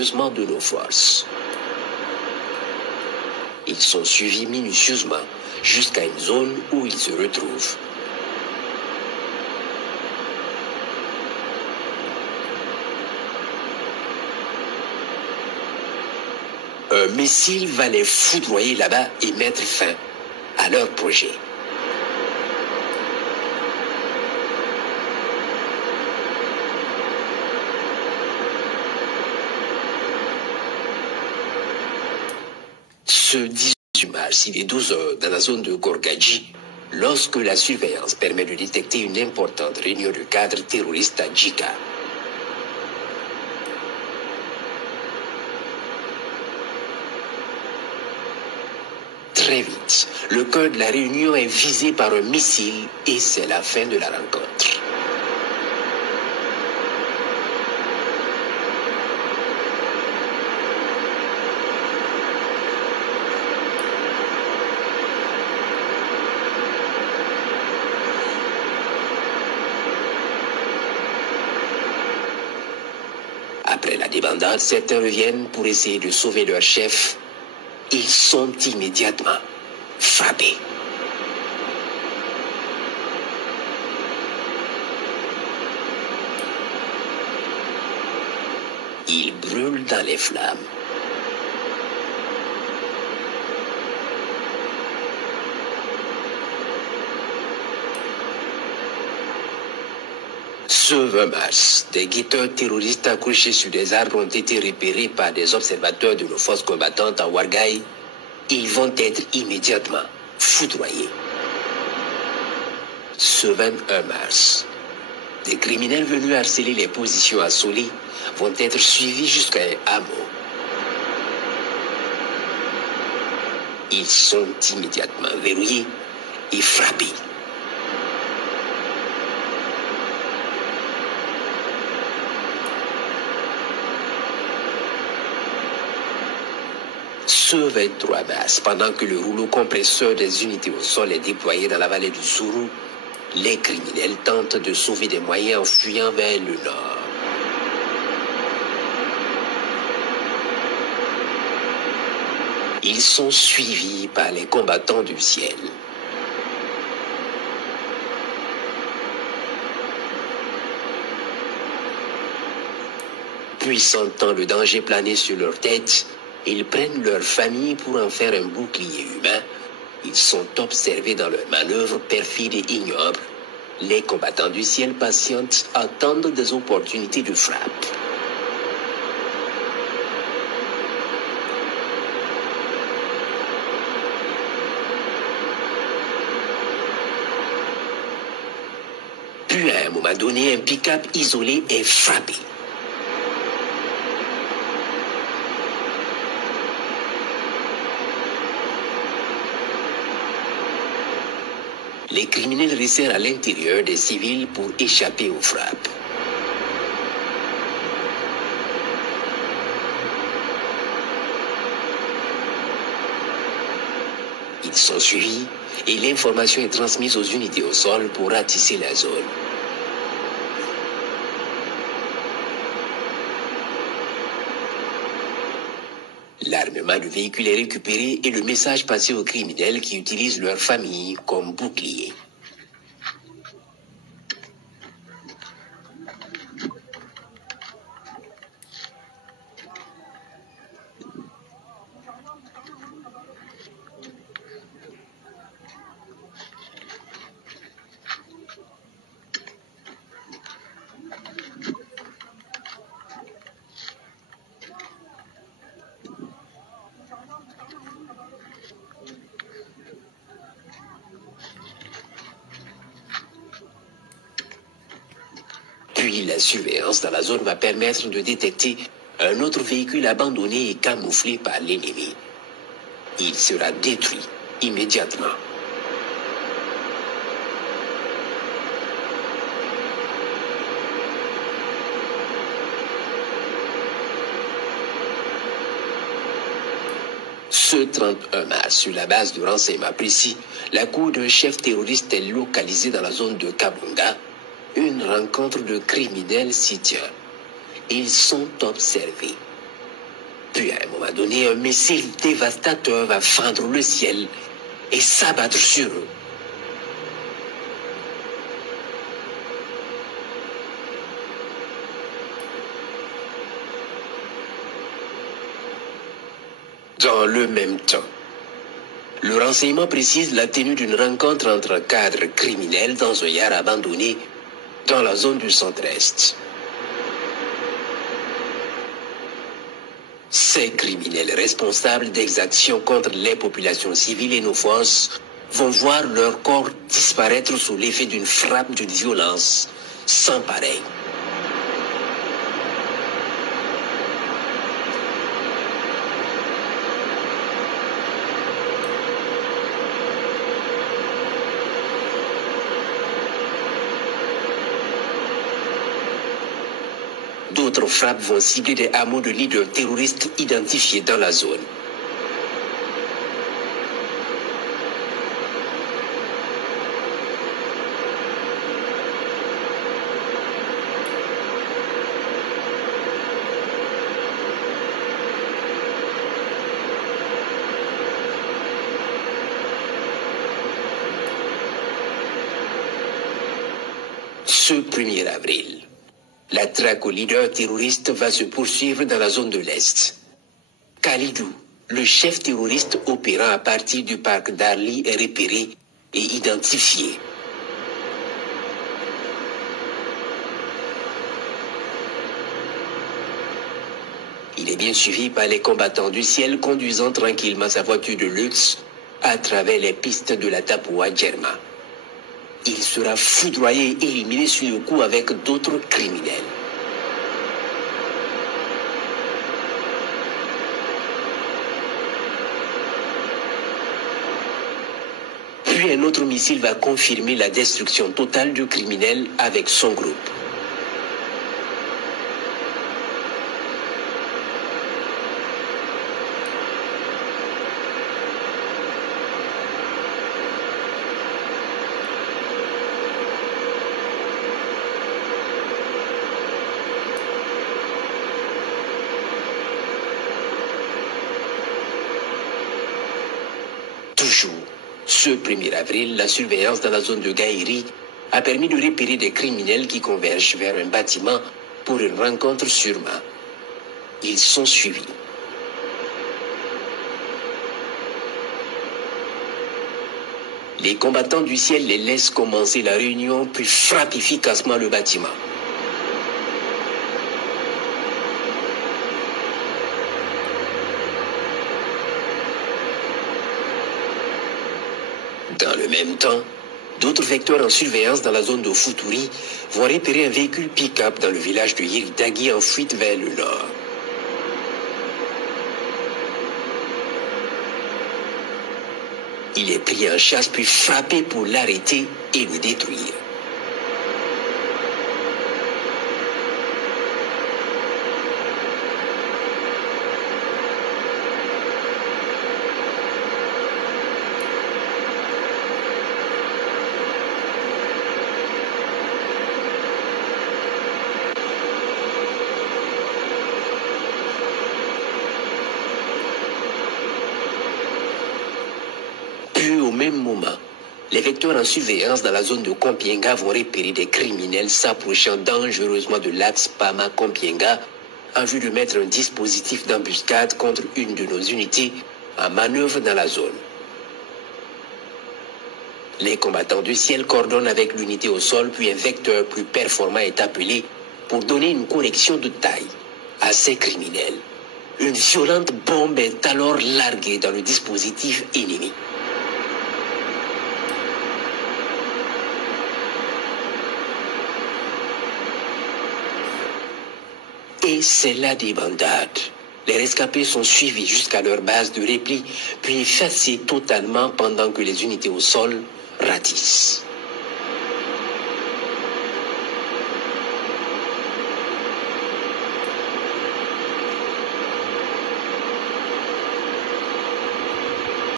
de nos forces. Ils sont suivis minutieusement jusqu'à une zone où ils se retrouvent. Un missile va les foudroyer là-bas et mettre fin à leur projet. Ce 18 mars, il est 12 heures dans la zone de Gorgadji, lorsque la surveillance permet de détecter une importante réunion de cadres terroristes à Djika. Très vite, le cœur de la réunion est visé par un missile et c'est la fin de la rencontre. Après la débandade, certains reviennent pour essayer de sauver leur chef. Ils sont immédiatement frappés. Ils brûlent dans les flammes. Ce 20 mars, des guetteurs terroristes accrochés sur des arbres ont été repérés par des observateurs de nos forces combattantes à Ouarghaï. Ils vont être immédiatement foudroyés. Ce 21 mars, des criminels venus harceler les positions assolées vont être suivis jusqu'à un hameau. Ils sont immédiatement verrouillés et frappés. Ce 23 mars, pendant que le rouleau compresseur des unités au sol est déployé dans la vallée du Sourou, les criminels tentent de sauver des moyens en fuyant vers le nord. Ils sont suivis par les combattants du ciel. Puis sentant le danger planer sur leur tête, ils prennent leur famille pour en faire un bouclier humain. Ils sont observés dans leurs manœuvres perfides et ignobles. Les combattants du ciel patientent, attendent des opportunités de frappe. Puis à un moment donné, un pick-up isolé est frappé. Les criminels resserrent à l'intérieur des civils pour échapper aux frappes. Ils sont suivis et l'information est transmise aux unités au sol pour ratisser la zone. L'armement du véhicule est récupéré et le message passé aux criminels qui utilisent leur famille comme bouclier. Puis la surveillance dans la zone va permettre de détecter un autre véhicule abandonné et camouflé par l'ennemi. Il sera détruit immédiatement. Ce 31 mars, sur la base de renseignements précis, la cour d'un chef terroriste est localisée dans la zone de Kabunga. Une rencontre de criminels s'y tient. Ils sont observés. moment donné, un missile dévastateur va fendre le ciel et s'abattre sur eux. Dans le même temps, le renseignement précise la tenue d'une rencontre entre cadres criminels dans un yard abandonné dans la zone du centre-est. Ces criminels responsables d'exactions contre les populations civiles et nos forces vont voir leur corps disparaître sous l'effet d'une frappe d'une violence sans pareille. D'autres frappes vont cibler des hameaux de leaders terroristes identifiés dans la zone. Ce 1er avril, la traque aux leaders terroristes va se poursuivre dans la zone de l'Est. Khalidou, le chef terroriste opérant à partir du parc d'Arli, est repéré et identifié. Il est bien suivi par les combattants du ciel conduisant tranquillement sa voiture de luxe à travers les pistes de la Tapoua Djerma. Il sera foudroyé et éliminé sur le coup avec d'autres criminels. Puis un autre missile va confirmer la destruction totale du criminel avec son groupe. Toujours, ce 1er avril, la surveillance dans la zone de Gaïri a permis de repérer des criminels qui convergent vers un bâtiment pour une rencontre sûrement. Ils sont suivis. Les combattants du ciel les laissent commencer la réunion puis frappent efficacement le bâtiment. Dans le même temps, d'autres vecteurs en surveillance dans la zone de Futuri vont repérer un véhicule pick-up dans le village de Yiridagui en fuite vers le nord. Il est pris en chasse puis frappé pour l'arrêter et le détruire. Au même moment, les vecteurs en surveillance dans la zone de Kompienga vont repérer des criminels s'approchant dangereusement de l'axe Pama-Kompienga en vue de mettre un dispositif d'embuscade contre une de nos unités en manœuvre dans la zone. Les combattants du ciel coordonnent avec l'unité au sol, puis un vecteur plus performant est appelé pour donner une correction de taille à ces criminels. Une violente bombe est alors larguée dans le dispositif ennemi. Et c'est la débandade. Les rescapés sont suivis jusqu'à leur base de repli, puis effacés totalement pendant que les unités au sol ratissent.